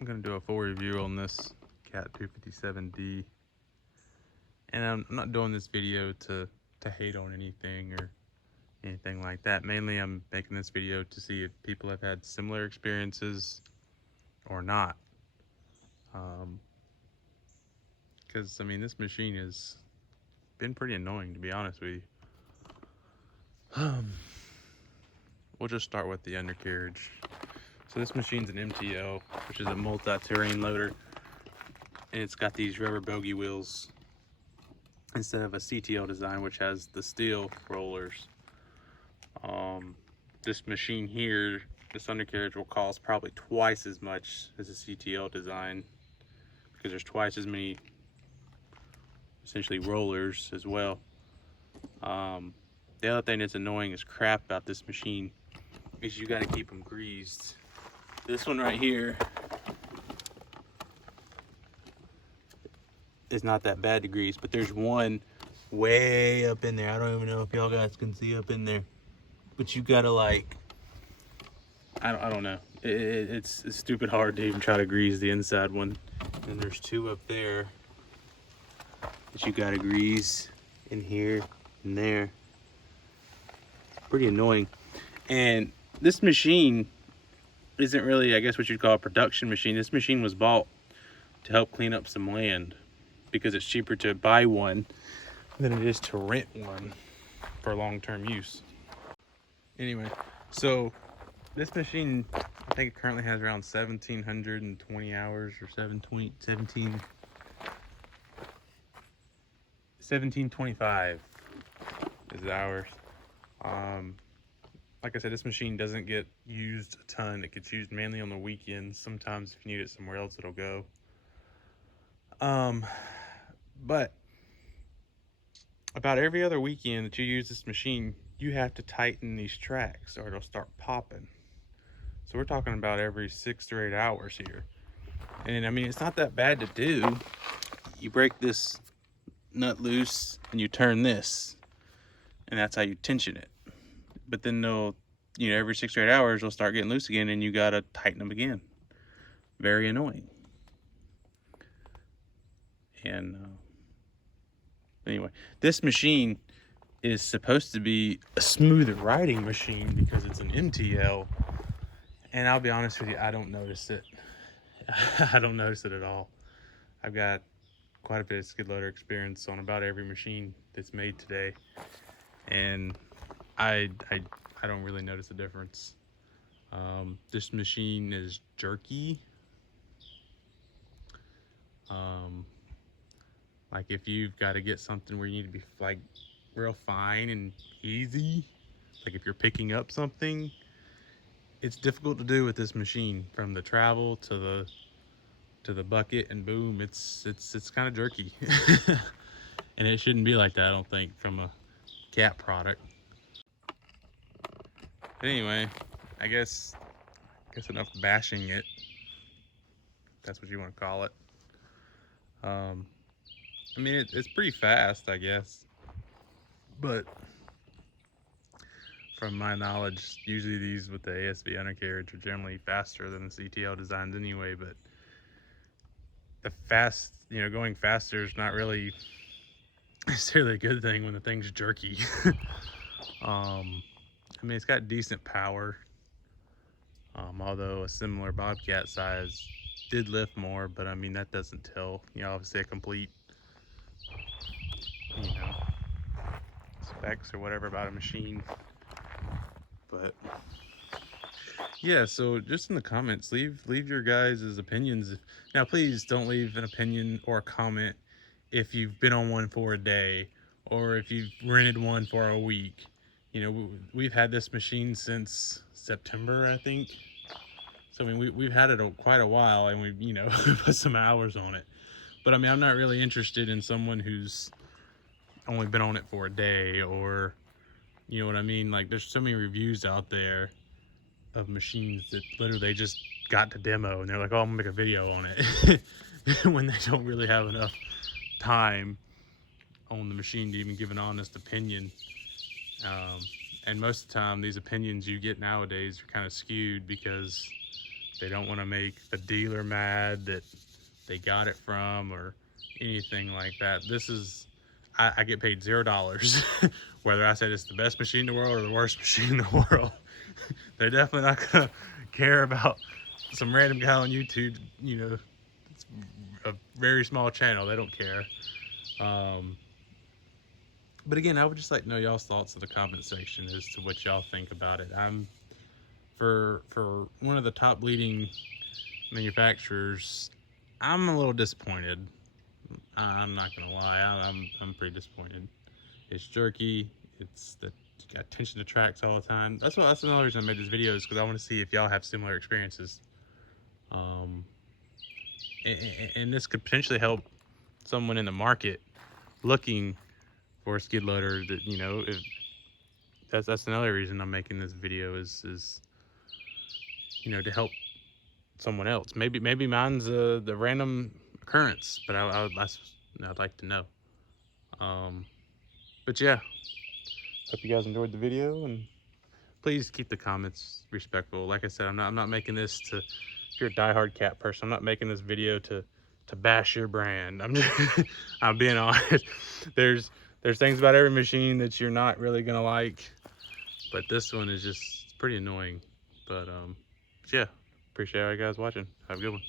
I'm going to do a full review on this Cat 257D. And I'm not doing this video to hate on anything or anything like that. Mainly I'm making this video to see if people have had similar experiences or not. Because, I mean, this machine has been pretty annoying, to be honest with you. We'll just start with the undercarriage. So this machine's an MTL, which is a multi-terrain loader. And it's got these rubber bogey wheels instead of a CTL design, which has the steel rollers. This machine here, this undercarriage will cost probably twice as much as a CTL design because there's twice as many essentially rollers as well. The other thing that's annoying as crap about this machine is you got to keep them greased. This one right here is not that bad to grease, but there's one way up in there. I don't even know if y'all guys can see up in there, but you gotta like, I don't know. It's stupid hard to even try to grease the inside one. And there's two up there that you gotta grease in here and there. Pretty annoying. And this machine isn't really, I guess, what you'd call a production machine. This machine was bought to help clean up some land because it's cheaper to buy one than it is to rent one for long-term use. Anyway, so this machine, I think it currently has around 1,720 hours or 1725 is the hours. Like I said, this machine doesn't get used a ton. It gets used mainly on the weekends. Sometimes if you need it somewhere else, it'll go. But about every other weekend that you use this machine, you have to tighten these tracks or it'll start popping. So we're talking about every 6 to 8 hours here. And I mean, it's not that bad to do. You break this nut loose and you turn this, and that's how you tension it. But then they'll, every 6 or 8 hours, they'll start getting loose again and you gotta tighten them again. Very annoying. And anyway, this machine is supposed to be a smoother riding machine because it's an MTL. And I'll be honest with you, I don't notice it. I don't notice it at all. I've got quite a bit of skid loader experience on about every machine that's made today. And I don't really notice a difference. This machine is jerky. Like if you've got to get something where you need to be like real fine and easy, like if you're picking up something, it's difficult to do with this machine. From the travel to the bucket and boom, it's kind of jerky. And it shouldn't be like that, I don't think, from a Cat product. But anyway, I guess enough bashing it. That's what you want to call it. I mean, it's pretty fast, I guess. But from my knowledge, usually these with the ASV undercarriage are generally faster than the CTL designs anyway. But the going faster is not really necessarily a good thing when the thing's jerky. I mean, it's got decent power. Although a similar Bobcat size did lift more, but I mean, that doesn't tell, obviously a complete, specs or whatever about a machine. But yeah, so just in the comments, leave your guys' opinions. Now, please don't leave an opinion or a comment if you've been on one for a day or if you've rented one for a week. We've had this machine since September, I think. So I mean, we've had it quite a while, and we've put some hours on it. But I mean, I'm not really interested in someone who's only been on it for a day, or you know what I mean. Like, there's so many reviews out there of machines that literally just got to demo and they're like, oh, I'm gonna make a video on it when they don't really have enough time on the machine to even give an honest opinion. And most of the time, these opinions you get nowadays are kind of skewed because They don't want to make the dealer mad that they got it from or anything like that. This is, I get paid $0 whether I said it's the best machine in the world or the worst machine in the world. They're definitely not gonna care about some random guy on YouTube. You know, it's a very small channel. They don't care. But again, I would just like to know y'all's thoughts in the comment section as to what y'all think about it. I'm for one of the top leading manufacturers. I'm a little disappointed. I'm not gonna lie. I'm pretty disappointed. It's jerky. It's the got attention to tracks all the time. That's another reason I made this video, is because I want to see if y'all have similar experiences. And this could potentially help someone in the market looking for a skid loader. That, you know, if that's another reason I'm making this video, is you know, to help someone else. Maybe mine's the random occurrence, but I'd like to know. But yeah, hope you guys enjoyed the video, and please keep the comments respectful. Like I said, I'm not making this to, if you're a diehard cat person, I'm not making this video to bash your brand. I'm just I'm being honest. There's things about every machine that you're not really gonna like, but this one is just, it's pretty annoying. But yeah, appreciate all you guys watching. Have a good one.